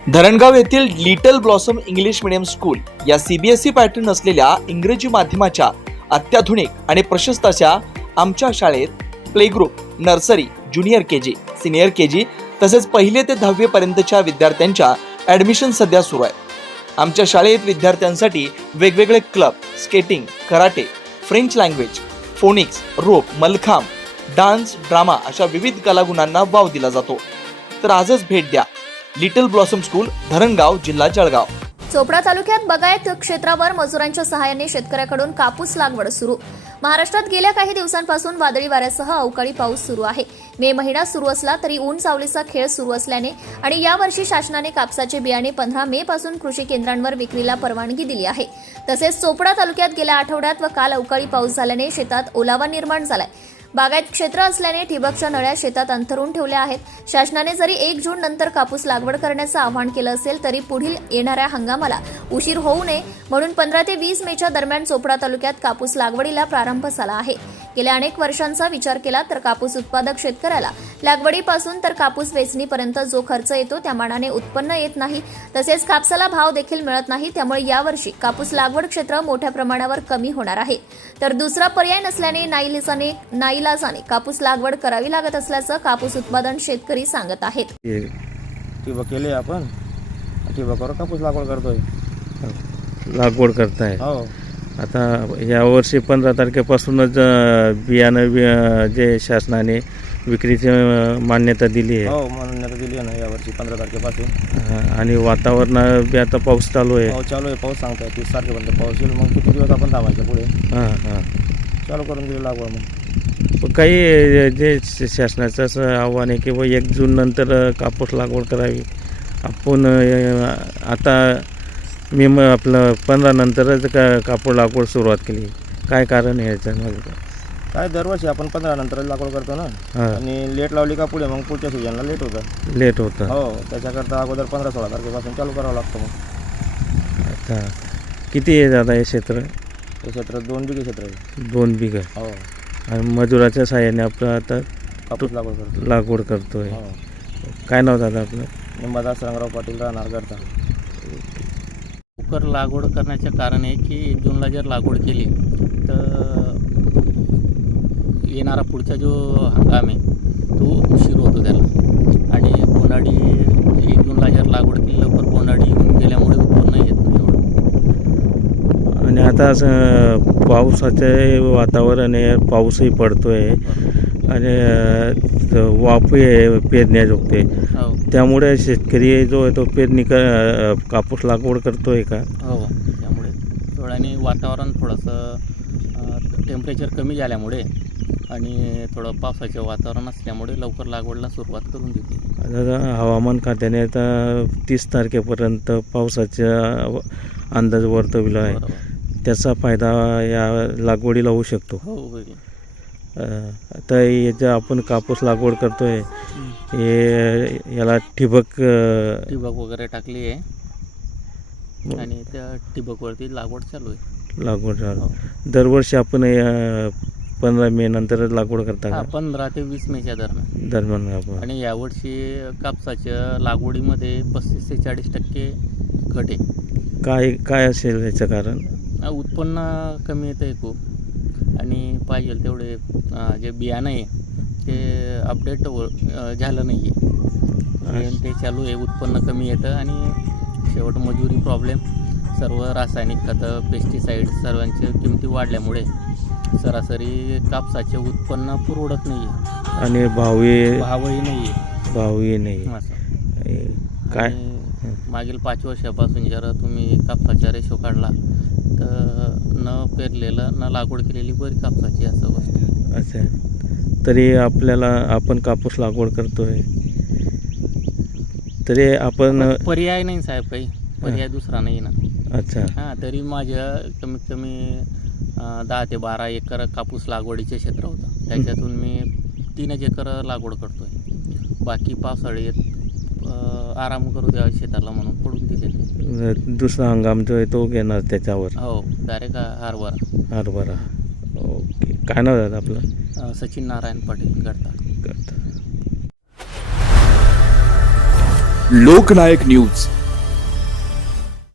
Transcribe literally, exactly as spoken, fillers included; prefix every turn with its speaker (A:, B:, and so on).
A: धरणगाव येथील little blossom English medium school या CBSE pattern असलेल्या इंग्रजी माध्यमाच्या अत्याधुनिक आणि प्रशस्त अशा आमच्या शाळेत play group, nursery, junior KG, senior KG तसेच पहिले ते दहावी पर्यंतच्या विद्यार्थ्यांच्या ॲडमिशन सध्या सुरू आहे। आमच्या शाळेत विद्यार्थ्यांसाठी वेगवेगळे club, skating, karate, French language, phonics, rope, mallakhamb, dance, drama अशा विविध कलागुणांना वाव दिला जातो। तर आजच भेट द्या लिटल ब्लॉसम स्कूल, धरणगाव, जिल्हा जळगाव।
B: चोपडा तालुक्यात बागायत क्षेत्रावर मजुरांच्या सहाय्याने शेतकऱ्याकडून कापूस लागवड सुरू। महाराष्ट्रात गेल्या काही दिवसांपासून वादळी वाऱ्यासह अवकाळी पाऊस सुरू आहे। मे महिना सुरू असला तरी ऊन सावलीचा खेळ सुरू असल्याने आणि यावर्षी शासनाने कापसाचे बियाणे पंधरा मे पासून कृषी केंद्रांवर विक्रीला परवानगी दिली आहे। तसेच चोपडा तालुक्यात गेल्या आठवड्यात व काल अवकाळी पाऊस झाल्याने शेतात ओलावा निर्माण झालाय। बागायत क्षेत्र असल्याने ठिबकच्या नळ्या शेतात अंथरून ठेवल्या आहेत। शासनाने जरी एक जून नंतर कापूस लागवड करण्याचं आवाहन केलं असेल तरी पुढील येणाऱ्या हंगामाला उशीर होऊ नये म्हणून पंधरा ते वीस मेच्या दरम्यान चोपडा तालुक्यात कापूस लागवडीला प्रारंभ झाला आहे। गेल्या अनेक वर्षांचा विचार केला तर कापूस उत्पादक शेतकऱ्याला लागवडीपासून तर कापूस वेचणीपर्यंत जो खर्च येतो त्या मानाने उत्पन्न येत नाही, तसेच कापसाला भाव देखील मिळत नाही। त्यामुळे यावर्षी कापूस लागवड क्षेत्र मोठ्या प्रमाणावर कमी होणार आहे। तर दुसरा पर्याय नसल्याने नाईलाजाने नाईलाजाने कापूस लागवड करावी लागत असल्याचं कापूस उत्पादन शेतकरी सांगत आहेत।
C: ठिबक केले आपण, ठिबकावर कापूस लागवड करतोय।
D: लागवड करताय
C: हो,
D: आता या वर्षी पंधरा तारखेपासूनच बियाणं जे शासनाने विक्रीची मान्यता दिली आहे।
C: हो मान्यता दिली आहे ना यावर्षी पंधरा तारखेपासून।
D: आणि वातावरण बी आता पाऊस चालू आहे।
C: हो चालू आहे, पाऊस सांगताय तीस तारखेपर्यंत पाऊस येईल। मग किती दिवस आपण थांबायचं पुढे?
D: हां हां
C: चालू करून दिली लागवड। मग
D: काही जे शासनाचं असं आव्हान आहे की बा एक जून नंतर कापूस लागवड करावी। आपण आता मी मग आपलं पंधरा नंतरच का कापूस लागवड सुरुवात केली, काय कारण आहे याचं? मग
C: काय दरवर्षी आपण पंधरा नंतर लागवड करतो ना, आणि लेट लावली का पुढे मग पुढच्या सीजनला लेट होतं
D: लेट होतं
C: हो, त्याच्याकरता अगोदर पंधरा सोळा तारखेपासून चालू करावं लागतं। मग
D: अच्छा, किती आहे दादा हे क्षेत्र?
C: हे क्षेत्र दोन बिघे क्षेत्र आहे।
D: दोन बिघा
C: हो,
D: आणि मजुराच्या साहाय्याने आपलं आता
C: कापूस लागवड करतो
D: लागवड करतोय।
C: हो,
D: काय नाव दादा आपलं?
C: निंबादास रंगराव पाटील, राहणार करता।
E: लवकर लागवड करण्याचं कारण आहे की जूनला जर लागवड केली तर येणारा पुढचा जो हंगाम आहे तो उशीर होतो त्याला, आणि बोंडाळी एक जूनला जर लागवड केली लवकर बोंडाळी येऊन गेल्यामुळे उत्पन्न येत नाही एवढं।
D: आणि आता असं पावसाचे वातावरण आहे, पाऊसही पडतोय आणि वाफही आहे पेरण्याजोगते,
E: हो
D: त्यामुळे शेतकरी जो आहे तो पेरणी क कापूस लागवड करतोय का?
E: हो, त्यामुळे थोड्याने वातावरण थोडंसं टेम्परेचर कमी झाल्यामुळे आणि थोडं पावसाचं वातावरण असल्यामुळे लवकर लागवडला सुरुवात करून देते।
D: आता हवामान खात्याने आता तीस तारखेपर्यंत पावसाचा अंदाज वर्तविला आहे, त्याचा फायदा या लागवडीला होऊ शकतो।
E: हो होईल।
D: आता याच्या आपण कापूस लागवड करतोय, हे याला ठिबक
E: ठिबक वगैरे टाकली आहे आणि त्या ठिबकवरती लागवड चालू आहे।
D: लागवड चालू दरवर्षी आपण पंधरा मे नंतर लागवड करता का?
E: पंधरा ते वीस मेच्या दरम्यान
D: दरम्यान आपण,
E: आणि यावर्षी कापसाच्या लागवडीमध्ये पस्तीस ते चाळीस टक्के घट आहे।
D: काय काय असेल याचं कारण?
E: उत्पन्न कमी येतं आहे खूप, आणि पाहिजे तेवढे जे बियाणं आहे ते अपडेट झालं नाही आहे, ते चालू आहे। उत्पन्न कमी येतं आणि शेवट मजुरी प्रॉब्लेम, सर्व रासायनिक खतं, पेस्टिसाईड सर्वांच्या किमती वाढल्यामुळे सरासरी कापसाचे उत्पन्न पुरवडत नाही आहे
D: आणि भावही
E: भावही नाही आहे
D: भावही नाही
E: असं
D: काय?
E: मागील पाच वर्षापासून जर तुम्ही कापसाचा रेशो काढला तर न पेरलेलं न लागवड केलेली बरी कापसाची असं गोष्ट।
D: अच्छा, तरी आपल्याला आपण कापूस लागवड करतोय तरी आपण
E: पर्याय नाही साहेब, काही पर्याय दुसरा नाही ना।
D: अच्छा,
E: हां, तरी माझ्या कमीत कमी दहा ते बारा एकर कापूस लागवडीचे क्षेत्र होतं, त्याच्यातून मी तीनच एकर लागवड करतोय। बाकी पावसाळ्यात आराम करू द्यावा शेताला म्हणून पडून दिलेले।
D: दुसरा हंगाम जो आहे तो घेणार त्याच्यावर?
E: हो, डायरेक्ट हरभरा
D: हरभरा ओके। काय नाव दादा आपलं?
E: सचिन नारायण पाटील करता
D: करता
A: लोकनायक न्यूज।